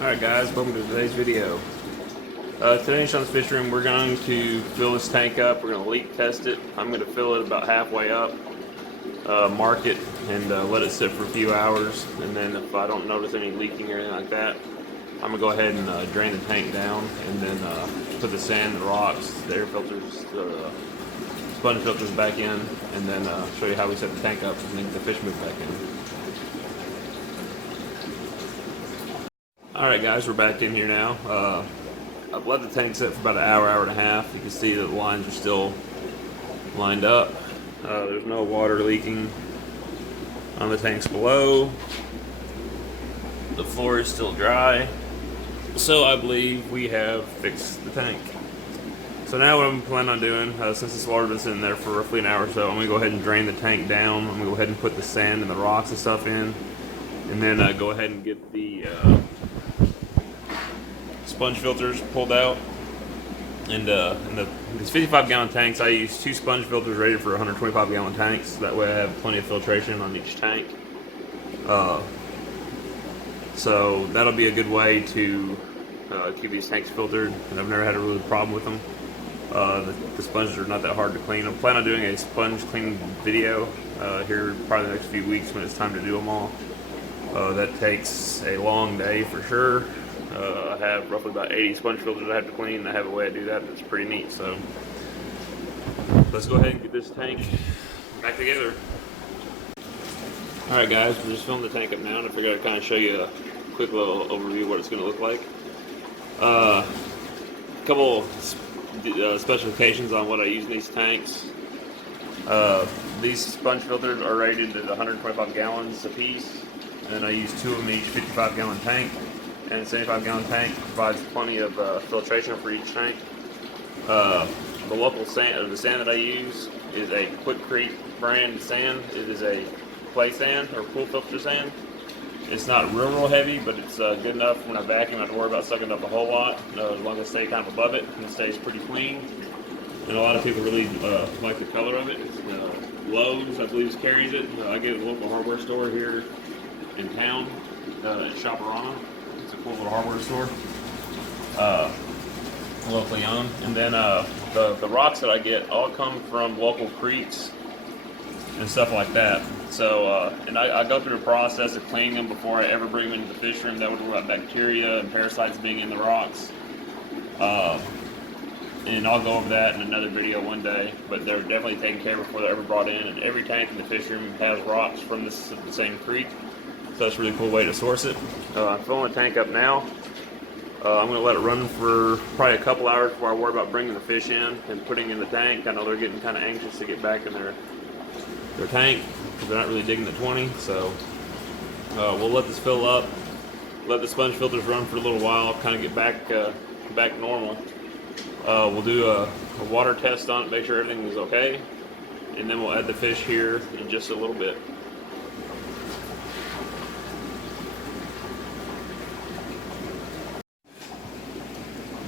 Alright guys, welcome to today's video. Today in Shawn's Fish Room we're going to fill this tank up. We're going to leak test it. I'm going to fill it about halfway up, mark it, and let it sit for a few hours. And then if I don't notice any leaking or anything like that, I'm going to go ahead and drain the tank down and then put the sand, the rocks, the air filters, the sponge filters back in, and then show you how we set the tank up and then get the fish moved back in. Alright guys, we're back in here now. I've let the tank sit for about an hour, hour and a half. You can see that the lines are still lined up. There's no water leaking on the tanks below. The floor is still dry. So I believe we have fixed the tank. So now what I'm planning on doing, since this water's been sitting there for roughly an hour or so, I'm going to go ahead and drain the tank down. I'm going to go ahead and put the sand and the rocks and stuff in. And then go ahead and get the sponge filters pulled out. And these 55-gallon tanks, I use 2 sponge filters rated for 125-gallon tanks. That way I have plenty of filtration on each tank. So that'll be a good way to keep these tanks filtered, and I've never had a really problem with them. The sponges are not that hard to clean. I'm planning on doing a sponge cleaning video here probably the next few weeks when it's time to do them all. That takes a long day for sure. I have roughly about 80 sponge filters I have to clean, and I have a way to do that that's pretty neat. So let's go ahead and get this tank back together. Alright guys, we're just filling the tank up now, and I figured I'd kind of show you a quick little overview of what it's going to look like. A couple specifications on what I use in these tanks. These sponge filters are rated at 125 gallons a piece, and I use 2 of them in each 55-gallon tank. And the 75-gallon tank provides plenty of filtration for each tank. The local sand, or the sand that I use, is a Quick Creek brand sand. It is a clay sand or pool filter sand. It's not real heavy, but it's good enough when I vacuum. I don't have to worry about sucking up a whole lot. As long as I stay kind of above it, and it stays pretty clean. And a lot of people really like the color of it. Lowe's, I believe, carries it. I get it at a local hardware store here in town at Shopperama. It's a cool little hardware store, locally owned. And then the rocks that I get all come from local creeks and stuff like that. So, and I go through the process of cleaning them before I ever bring them into the fish room. That would rule out bacteria and parasites being in the rocks. And I'll go over that in another video one day, but they're definitely taken care of before they're ever brought in. And every tank in the fish room has rocks from the same creek. So that's a really cool way to source it. I'm filling the tank up now. I'm going to let it run for probably a couple hours before I worry about bringing the fish in and putting in the tank. I know they're getting kind of anxious to get back in their tank because they're not really digging the 20. So we'll let this fill up, let the sponge filters run for a little while, kind of get back normal. We'll do a water test on it, make sure everything is okay, and then we'll add the fish here in just a little bit.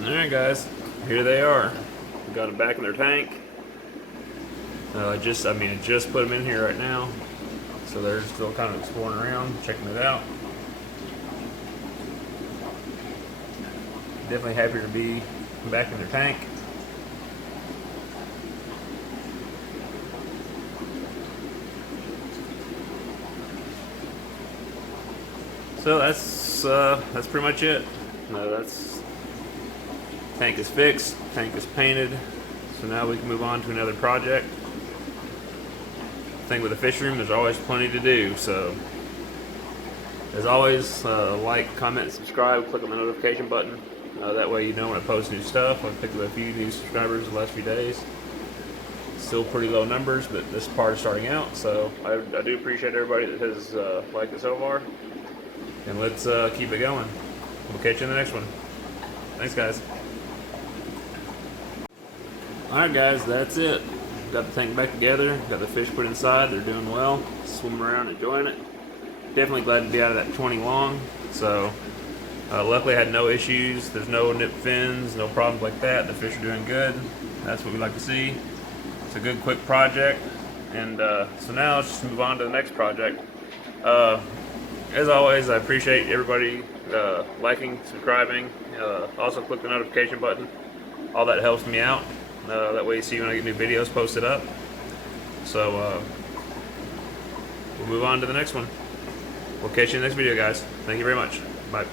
Alright guys, here they are. We got them back in their tank. I just put them in here right now, so they're still kind of exploring around, checking it out. Definitely happier to be back in their tank. So that's pretty much it. Tank is fixed, tank is painted, so now we can move on to another project. Thing with the fish room, there's always plenty to do, so as always, like, comment, and subscribe, click on the notification button. That way you know when I post new stuff. I've picked up a few new subscribers the last few days. Still pretty low numbers, but this part is starting out, so I do appreciate everybody that has liked it so far. And let's keep it going. We'll catch you in the next one. Thanks guys. Alright guys, that's it. Got the tank back together, got the fish put inside, they're doing well, swimming around, enjoying it. Definitely glad to be out of that 20 long, so luckily I had no issues. There's no nipped fins, no problems like that. The fish are doing good. That's what we like to see. It's a good quick project, and so now let's just move on to the next project. As always, I appreciate everybody liking, subscribing. Also click the notification button. All that helps me out. That way you see when I get new videos posted up. So we'll move on to the next one. We'll catch you in the next video, guys. Thank you very much. Bye.